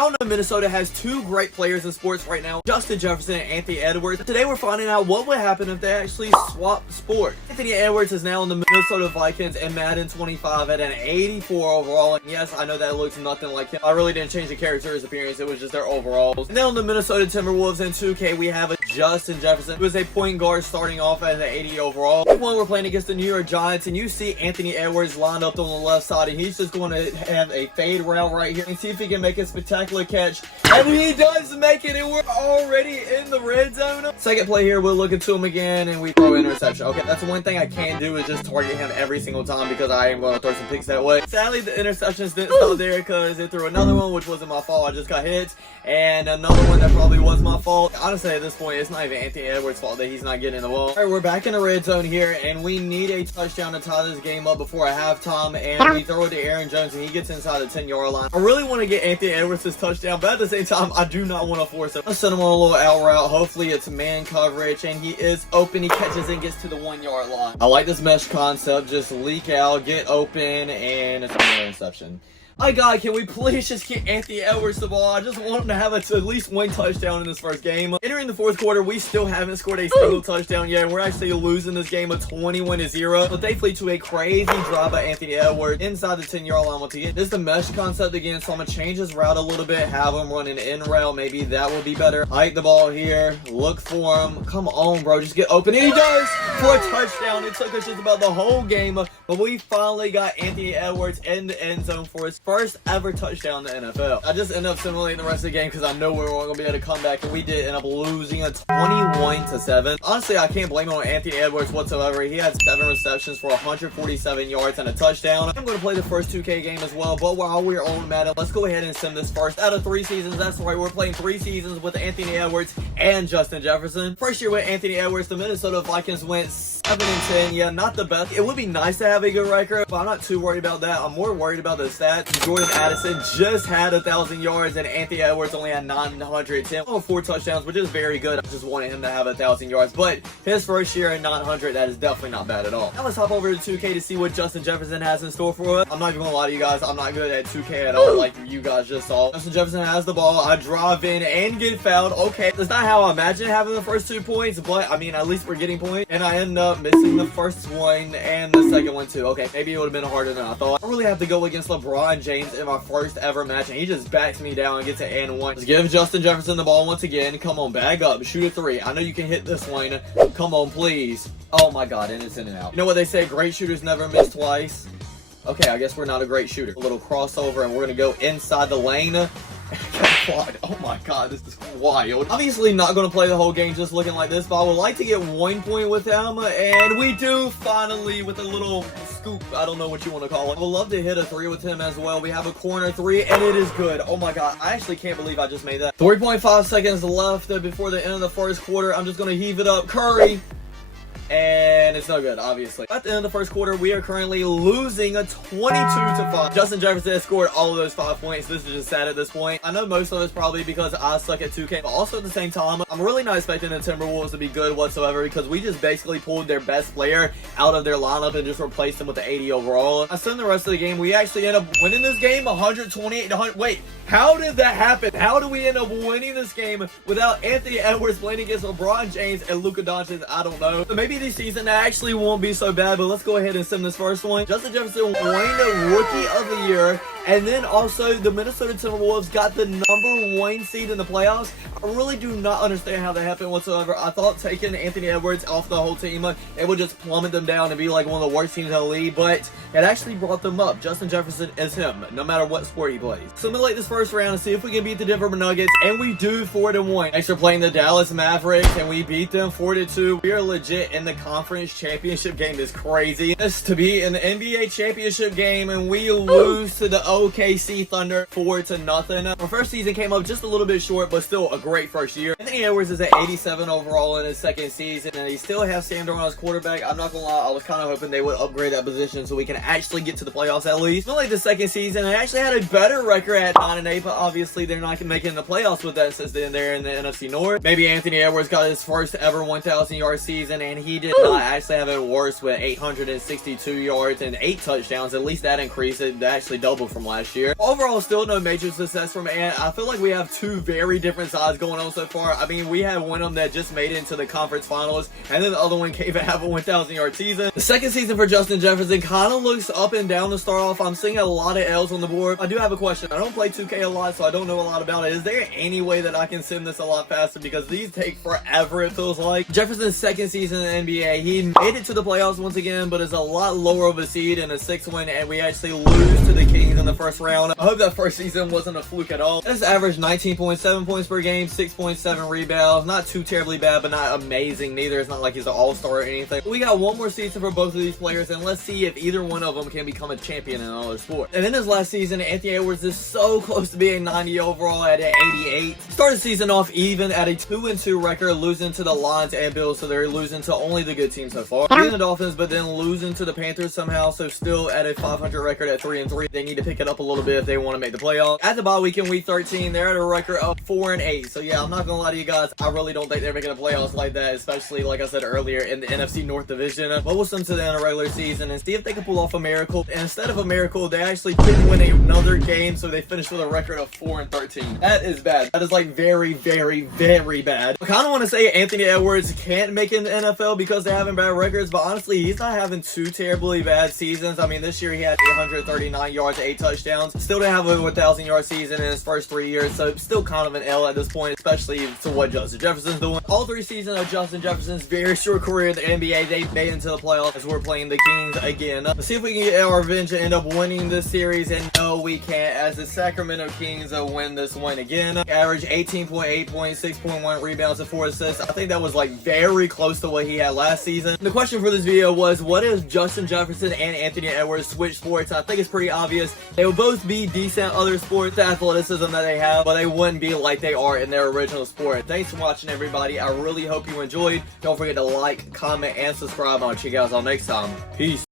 Y'all know Minnesota has two great players in sports right now, Justin Jefferson and Anthony Edwards. Today we're finding out what would happen if they actually swapped sport. Anthony Edwards is now in the Minnesota Vikings in Madden 25 at an 84 overall. And yes, I know that looks nothing like him. I really didn't change the character's appearance, it was just their overalls. And then on the Minnesota Timberwolves in 2K, we have a Justin Jefferson, who is a point guard starting off at an 80 overall. When we're playing against the New York Giants, and you see Anthony Edwards lined up on the left side, and he's just going to have a fade route right here and see if he can make a spectacular catch. And he does make it, and we're already in the red zone. Second play here, we'll look into him again, and we throw interception. Okay, that's the one thing I can't do is just target him every single time because I am going to throw some picks that way. Sadly, the interceptions didn't stop there because it threw another one, which wasn't my fault. I just got hit, and another one that probably was my fault. Honestly, at this point, it's not even Anthony Edwards' fault that he's not getting the ball. All right, we're back in the red zone here, and we need a touchdown to tie this game up before halftime, and we throw it to Aaron Jones, and he gets inside the 10-yard line. I really want to get Anthony Edwards this touchdown, but at the same time, I do not want to force it. Let's send him on a little out route. Hopefully, it's man coverage, and he is open. He catches and gets to the 1-yard line. I like this mesh concept. Just leak out, get open, and it's an interception. My God, can we please just get Anthony Edwards the ball? I just want him to have at least one touchdown in this first game. Entering the fourth quarter, we still haven't scored a single touchdown yet. We're actually losing this game of 21-0. But they flee to a crazy drive by Anthony Edwards inside the 10-yard line once again. This is the mesh concept again, so I'm going to change his route a little bit, have him run an in route. Maybe that will be better. Hike the ball here, look for him. Come on, bro, just get open. And he does for a touchdown. It took us just about the whole game, but we finally got Anthony Edwards in the end zone for his first ever touchdown in the NFL. I just end up simulating the rest of the game because I know we were going to be able to come back, and we did end up losing a 21-7. Honestly, I can't blame it on Anthony Edwards whatsoever. He had 7 receptions for 147 yards and a touchdown. I'm going to play the first 2K game as well, but while we're on Madden, let's go ahead and sim this first out of 3 seasons. That's right, we're playing 3 seasons with Anthony Edwards and Justin Jefferson. First year with Anthony Edwards, the Minnesota Vikings went 7-10. Yeah, not the best. It would be nice to have a good record, but I'm not too worried about that. I'm more worried about the stats. Jordan Addison just had 1,000 yards, and Anthony Edwards only had 910. 4 touchdowns, which is very good. I just wanted him to have 1,000 yards, but his first year at 900, that is definitely not bad at all. Now let's hop over to 2K to see what Justin Jefferson has in store for us. I'm not even gonna lie to you guys, I'm not good at 2K at all, like you guys just saw. Justin Jefferson has the ball. I drive in and get fouled. Okay, that's not how I imagine having the first 2 points, but I mean, at least we're getting points. And I end up missing the first one and the second one too. Okay, maybe it would have been harder than I thought. I really have to go against LeBron James in my first ever match, and he just backs me down and gets an and one. Let's give Justin Jefferson the ball once again. Come on, bag up, shoot a 3. I know you can hit this one. Come on, please. Oh my God, and it's in and out. You know what they say, great shooters never miss twice. Okay, I guess we're not a great shooter. A little crossover, and we're gonna go inside the lane. Oh my God, this is wild. Obviously not going to play the whole game just looking like this, but I would like to get 1 point with him, and we do finally with a little scoop. I don't know what you want to call it. I would love to hit a 3 with him as well. We have a corner 3, and it is good. Oh my God, I actually can't believe I just made that. 3.5 seconds left before the end of the first quarter. I'm just going to heave it up. Curry. And it's no good, obviously. At the end of the first quarter, we are currently losing a 22-5. Justin Jefferson has scored all of those 5 points. This is just sad at this point. I know most of it's probably because I suck at 2K, but also at the same time, I'm really not expecting the Timberwolves to be good whatsoever because we just basically pulled their best player out of their lineup and just replaced him with the 80 overall. I said in the rest of the game, we actually end up winning this game 128-100. Wait, how did that happen? How do we end up winning this game without Anthony Edwards playing against LeBron James and Luka Doncic? I don't know. So maybe this season actually won't be so bad, but let's go ahead and sim this first one. Justin Jefferson won the Rookie of the Year, and then also the Minnesota Timberwolves got the #1 seed in the playoffs. I really do not understand how that happened whatsoever. I thought taking Anthony Edwards off the whole team, it would just plummet them down and be like one of the worst teams in the league, but it actually brought them up. Justin Jefferson is him, no matter what sport he plays. Simulate this first round and see if we can beat the Denver Nuggets, and we do 4-1. Next, we're playing the Dallas Mavericks, and we beat them 4-2. We are legit in the conference championship game. Is crazy. This to be in the NBA championship game, and we lose to the OKC Thunder 4-0. Our first season came up just a little bit short, but still a great first year. Anthony Edwards is at 87 overall in his second season, and they still have Sam Darnold as quarterback. I'm not gonna lie, I was kind of hoping they would upgrade that position so we can actually get to the playoffs at least. Not like the second season, they actually had a better record at 9-8, but obviously they're not making the playoffs with that since then they're in the NFC North. Maybe Anthony Edwards got his first ever 1,000 yard season, and he did not actually have it worse with 862 yards and 8 touchdowns. At least that increased. It actually doubled from from last year. Overall, still no major success from Ant. I feel like we have two very different sides going on so far. I mean, we had one of them that just made it into the conference finals, and then the other one can't even have a 1,000-yard season. The second season for Justin Jefferson kind of looks up and down to start off. I'm seeing a lot of L's on the board. I do have a question. I don't play 2K a lot, so I don't know a lot about it. Is there any way that I can sim this a lot faster? Because these take forever, it feels like. Jefferson's second season in the NBA, he made it to the playoffs once again, but is a lot lower of a seed in a 6-win, and we actually lose to the Kings in the first round. I hope that first season wasn't a fluke at all. This averaged 19.7 points per game, 6.7 rebounds. Not too terribly bad, but not amazing neither. It's not like he's an all-star or anything. We got one more season for both of these players, and let's see if either one of them can become a champion in another sport. And in his last season, Anthony Edwards is so close to being 90 overall at an 88. Started the season off even at a 2-2 record, losing to the Lions and Bills, so they're losing to only the good teams so far. Beating the Dolphins, but then losing to the Panthers somehow, so still at a 500 record at 3-3. They need to pick it up a little bit if they want to make the playoffs. At the bye week in week 13, they're at a record of 4-8. So yeah, I'm not gonna lie to you guys, I really don't think they're making the playoffs like that, especially like I said earlier in the NFC North Division. But we'll send to them in a regular season and see if they can pull off a miracle. And instead of a miracle, they actually didn't win another game, so they finished with a record of 4-13. That is bad. That is like very, very, very bad. I kind of want to say Anthony Edwards can't make it in the NFL because they're having bad records, but honestly, he's not having too terribly bad seasons. I mean, this year he had 139 yards, 8 touchdowns. Still didn't have a 1,000-yard season in his first 3 years, so still kind of an L at this point, especially to what Justin Jefferson's doing. All 3 seasons of Justin Jefferson's very short career in the NBA, they made it into the playoffs as we're playing the Kings again. Let's see if we can get our revenge and end up winning this series, and no, we can't, as the Sacramento Kings win this one again. Average 18.8 points, 6.1 rebounds, and 4 assists. I think that was like very close to what he had last season. The question for this video was, what if Justin Jefferson and Anthony Edwards switch sports? I think it's pretty obvious. They would both be decent other sports, the athleticism that they have, but they wouldn't be like they are in their original sport. Thanks for watching, everybody. I really hope you enjoyed. Don't forget to like, comment, and subscribe. I'll check you guys all next time. Peace.